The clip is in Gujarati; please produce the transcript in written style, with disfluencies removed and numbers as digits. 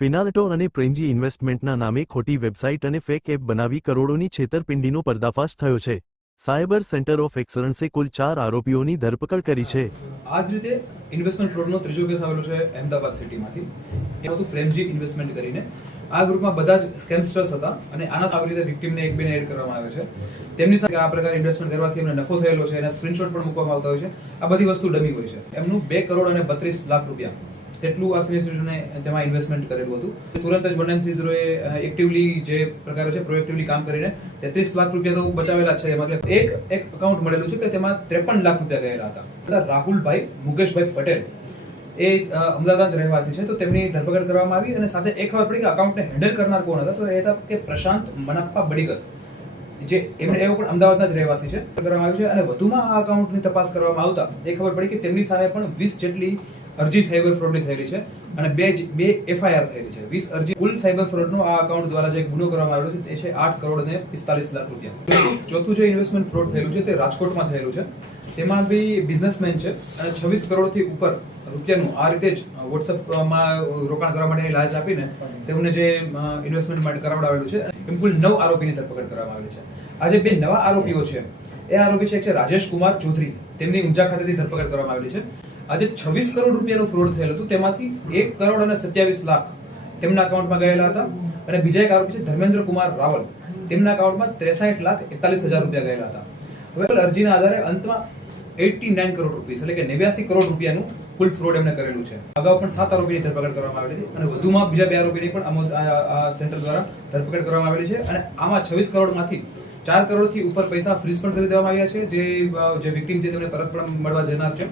ફિનાલ્ટો અને પ્રેન્જી ઇન્વેસ્ટમેન્ટના નામે ખોટી વેબસાઇટ અને ફેક એપ બનાવી કરોડોની છેતરપિંડીનો પર્દાફાશ થયો છે। સાયબર સેન્ટર ઓફ એક્સલન્સે કુલ 4 આરોપીઓની ધરપકડ કરી છે। આ જ રીતે ઇન્વેસ્ટમેન્ટ ફ્રોડનો ત્રીજો કેસ આવેલો છે અહેમદાબાદ સિટીમાંથી। એ હતું પ્રેમજી ઇન્વેસ્ટમેન્ટ કરીને। આ ગ્રુપમાં બધા જ સ્કેમસ્ટર્સ હતા અને આના આવી રીતે વિક્ટિમને એક બેને એડ કરવામાં આવે છે। તેમની સાથે આ પ્રકારે ઇન્વેસ્ટમેન્ટ કરવાથી એમને નફો થયેલો છે, એના સ્ક્રીનશોટ પણ મૂકવામાં આવતા હોય છે। આ બધી વસ્તુ ડમી હોય છે। એમનું 2 કરોડ અને 32 લાખ રૂપિયા તેટલું આ સિનિયરને તેમાં ઇન્વેસ્ટમેન્ટ કરેલું હતું। તુરંત જ 1930 એ એક્ટિવલી જે પ્રકારે છે પ્રોએક્ટિવલી કામ કરીને 33 લાખ રૂપિયા તો બચાવેલા છે। એમાંથી એક એકાઉન્ટ મળેલું છે કે તેમાં 53 લાખ રૂપિયા ગયેલા હતા। રાહુલભાઈ મુકેશભાઈ પટેલ એ અમદાવાદ રહેવાસી છે, તો તેમની ધરપકડ કરવામાં આવી અને સાથે એ ખબર પડી કે અકાઉન્ટને હેન્ડલ કરનાર કોણ હતા, તો એ હતા કે પ્રશાંત મનપ્પા બડીગર, જે એમને એવો પણ અમદાવાદના જ રહેવાસી છે, કરવામાં આવ્યું છે। અને વધુમાં આ અકાઉન્ટની તપાસ કરવામાં આવતા એ ખબર પડી કે તેમની સામે પણ 20 જેટલી અરજી સાયબર ફ્રોડની થયેલી છે અને બે એફઆઈઆર થયેલી છે। 20 અરજી કુલ સાયબર ફ્રોડનો આ અકાઉન્ટ દ્વારા જે ગુનો કરવામાં આવેલો છે તે છે 8 કરોડ અને 45 લાખ રૂપિયા। ચોથું જે ઇન્વેસ્ટમેન્ટ ફ્રોડ થયેલું છે તે રાજકોટમાં થયેલું છે। તેમાં બી બિઝનેસમેન છે અને 26 કરોડથી ઉપર રૂપિયાનું આ રીતે જ વોટ્સઅપમાં રોકાણ કરવા માટેની લાલચ આપીને તેમને જે ઇન્વેસ્ટમેન્ટ માટે કરાવડાવેલું છે, એમ કુલ 9 આરોપીની ધરપકડ કરવામાં આવેલી છે। આ જે 2 નવા આરોપીઓ છે એ આરોપી છે એક છે રાજેશ કુમાર ચૌધરી, તેમની ઊંઝા ખાતેથી ધરપકડ કરવામાં આવેલી છે। આજે 26 કરોડ રૂપિયાનું ફ્રોડ થયેલું હતું, તેમાંથી 1 કરોડ અને 27 લાખ તેમના અકાઉન્ટમાં ગયેલા હતા અને બીજા એક આરોપી છે ધર્મેન્દ્ર કુમાર રાવલ, તેમના અકાઉન્ટમાં 63 લાખ 41 હજાર રૂપિયા ગયેલા હતા। હવે અરજીના આધારે અંતમાં 89 કરોડ રૂપિયા એટલે કે 89 કરોડ રૂપિયાનું કુલ ફ્રોડ એમને કરેલું છે। અગાઉ પણ 7 આરોપીની ધરપકડ કરવામાં આવેલી હતી અને વધુમાં બીજા 2 આરોપીની પણ આ સેન્ટર દ્વારા ધરપકડ કરવામાં આવેલી છે અને આમાં 26 કરોડમાંથી 4 કરોડથી ઉપર પૈસા ફ્રીઝ પણ કરી દેવામાં આવ્યા છે, જે વિક્ટીમ છે તેમને પરત પણ મળવા જનાર છે।